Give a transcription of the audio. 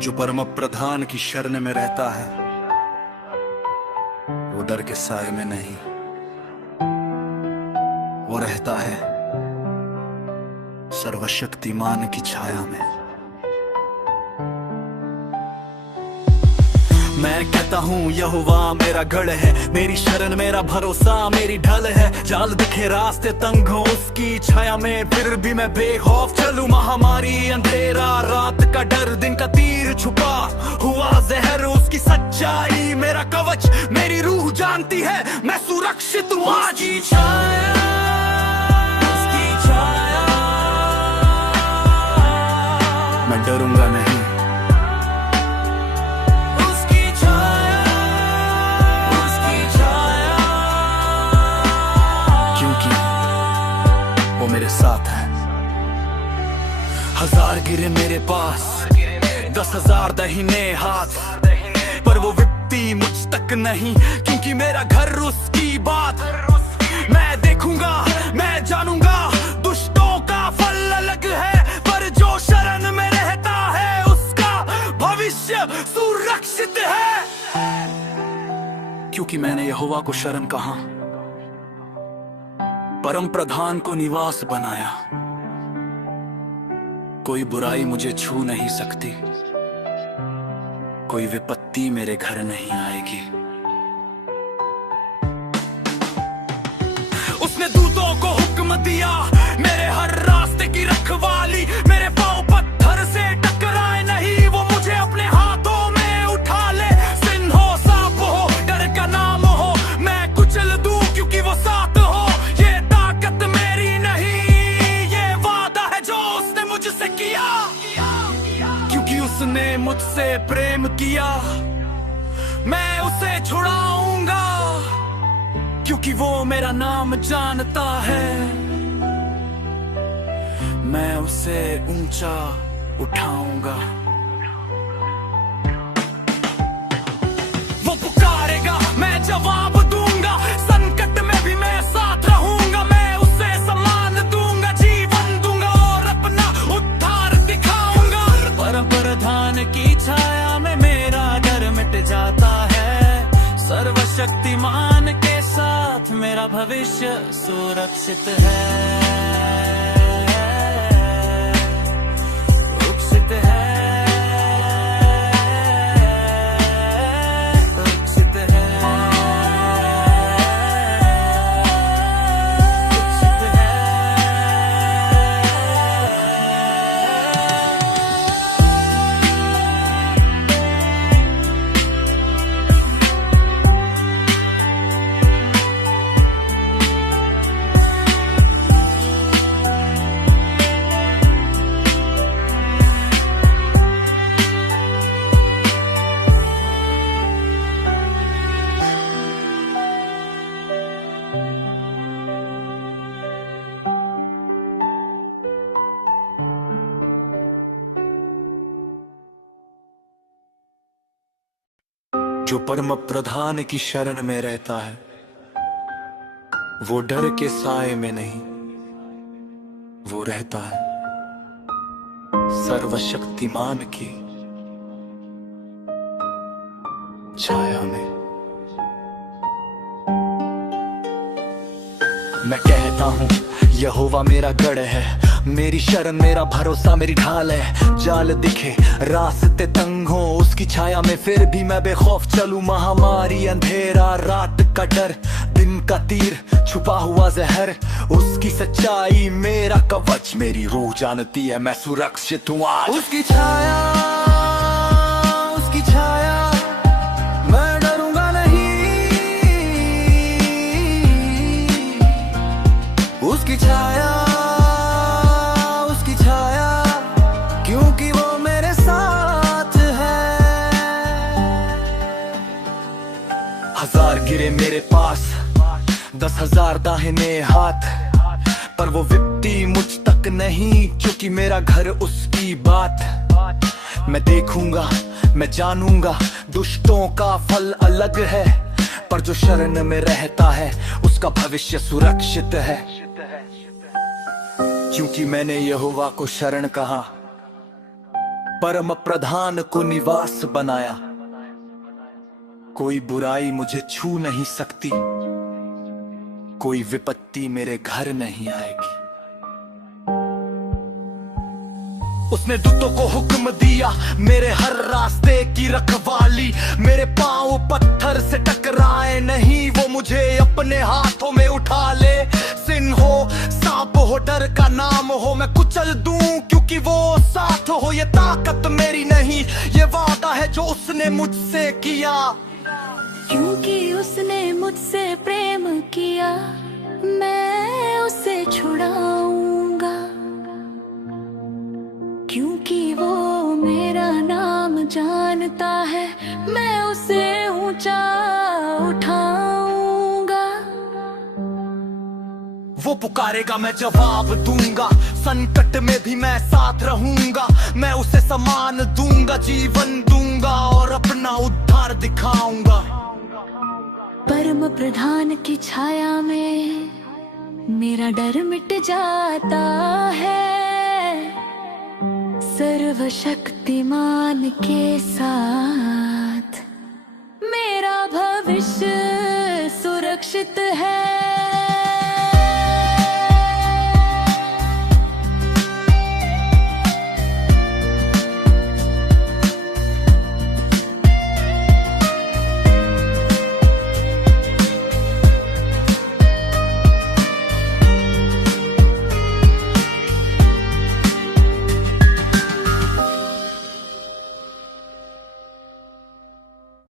जो परम प्रधान की शरण में रहता है वो डर के साए में नहीं, वो रहता है सर्वशक्तिमान की छाया में। मैं कहता हूँ यहोवा मेरा गढ़ है, मेरी शरण मेरा भरोसा मेरी ढल है। जाल दिखे रास्ते तंग हो उसकी छाया में, फिर भी मैं बेखौफ चलूं। महामारी अंधेरा रात का डर, दिन का तीर छुपा हुआ जहर, उसकी सच्चाई मेरा कवच। मेरी रूह जानती है मैं सुरक्षित हूँ। उसकी छाया, उसकी छाया, मैं डरूंगा नहीं। मेरे साथ है। हजार गिरे मेरे पास, 10,000 दाहिने हाथ, पर वो विपत्ति मुझ तक नहीं, क्योंकि मेरा घर उसकी बात। मैं देखूंगा, मैं जानूंगा, दुष्टों का फल अलग है, पर जो शरण में रहता है उसका भविष्य सुरक्षित है। क्योंकि मैंने यहोवा को शरण कहा, परम प्रधान को निवास बनाया। कोई बुराई मुझे छू नहीं सकती, कोई विपत्ति मेरे घर नहीं आएगी। उसने दूतों को हुक्म दिया, मेरे हर रास्ते की रखवाली। मेरे पांव पत्थर से टकराए नहीं, वो मुझे अपने हाथों में उठा ले। सिंह हो, सांप हो, डर का नाम हो, मैं कुचल दूं क्योंकि वो साथ हो। क्योंकि उसने मुझसे प्रेम किया, मैं उसे छुड़ाऊंगा। क्योंकि वो मेरा नाम जानता है, मैं उसे ऊंचा उठाऊंगा। वो पुकारेगा, मैं जवाब दूंगा, संकट में भी मैं साथ रहूंगा। मैं उसे सम्मान दूंगा, जीवन दूंगा और अपना उद्धार दिखाऊंगा। परम प्रधान की छाया में मेरा डर मिट जाता है, सर्वशक्तिमान के साथ मेरा भविष्य सुरक्षित है। सुरक्षित है। जो परम प्रधान की शरण में रहता है वो डर के साए में नहीं, वो रहता है सर्वशक्तिमान की छाया में। मैं कहता हूँ यहोवा मेरा गढ़ है, मेरी शरण मेरा भरोसा मेरी ढाल है। जाल दिखे रास्ते तंग हो उसकी छाया में, फिर भी मैं बेखौफ चलूं। महामारी अंधेरा रात का डर, दिन का तीर छुपा हुआ जहर, उसकी सच्चाई मेरा कवच। मेरी रूह जानती है मैं सुरक्षित हूँ आज। उसकी छाया, उसकी छाया, मैं डरूंगा नहीं। उसकी छाया, क्योंकि वो मेरे साथ है। हजार गिरे मेरे पास, 10,000 दाहिने हाथ, पर वो विपत्ति मुझ तक नहीं, क्योंकि मेरा घर उसकी बात। मैं देखूंगा, मैं जानूंगा, दुष्टों का फल अलग है, पर जो शरण में रहता है उसका भविष्य सुरक्षित है। क्योंकि मैंने यहोवा को शरण कहा, परम प्रधान को निवास बनाया, कोई बुराई मुझे छू नहीं सकती, कोई विपत्ति मेरे घर नहीं आएगी। उसने दूतों को हुक्म दिया मेरे हर रास्ते की रखवाली, मेरे पांव पत्थर से टकराए नहीं, वो मुझे अपने हाथों में उठा ले। सिंह हो सांप हो डर का नाम हो, मैं कुचल दूं क्योंकि वो साथ हो। ये ताकत मेरी नहीं, ये वादा है जो उसने मुझसे किया, क्योंकि उसने मुझसे प्रेम किया, मैं उसे छुड़ाऊंगा। क्योंकि वो मेरा नाम जानता है, मैं उसे ऊंचा उठाऊंगा। वो पुकारेगा मैं जवाब दूंगा, संकट में भी मैं साथ रहूंगा। मैं उसे सम्मान दूंगा, जीवन दूंगा और अपना उद्धार दिखाऊंगा। परम प्रधान की छाया में मेरा डर मिट जाता है, सर्वशक्तिमान के साथ मेरा भविष्य सुरक्षित है।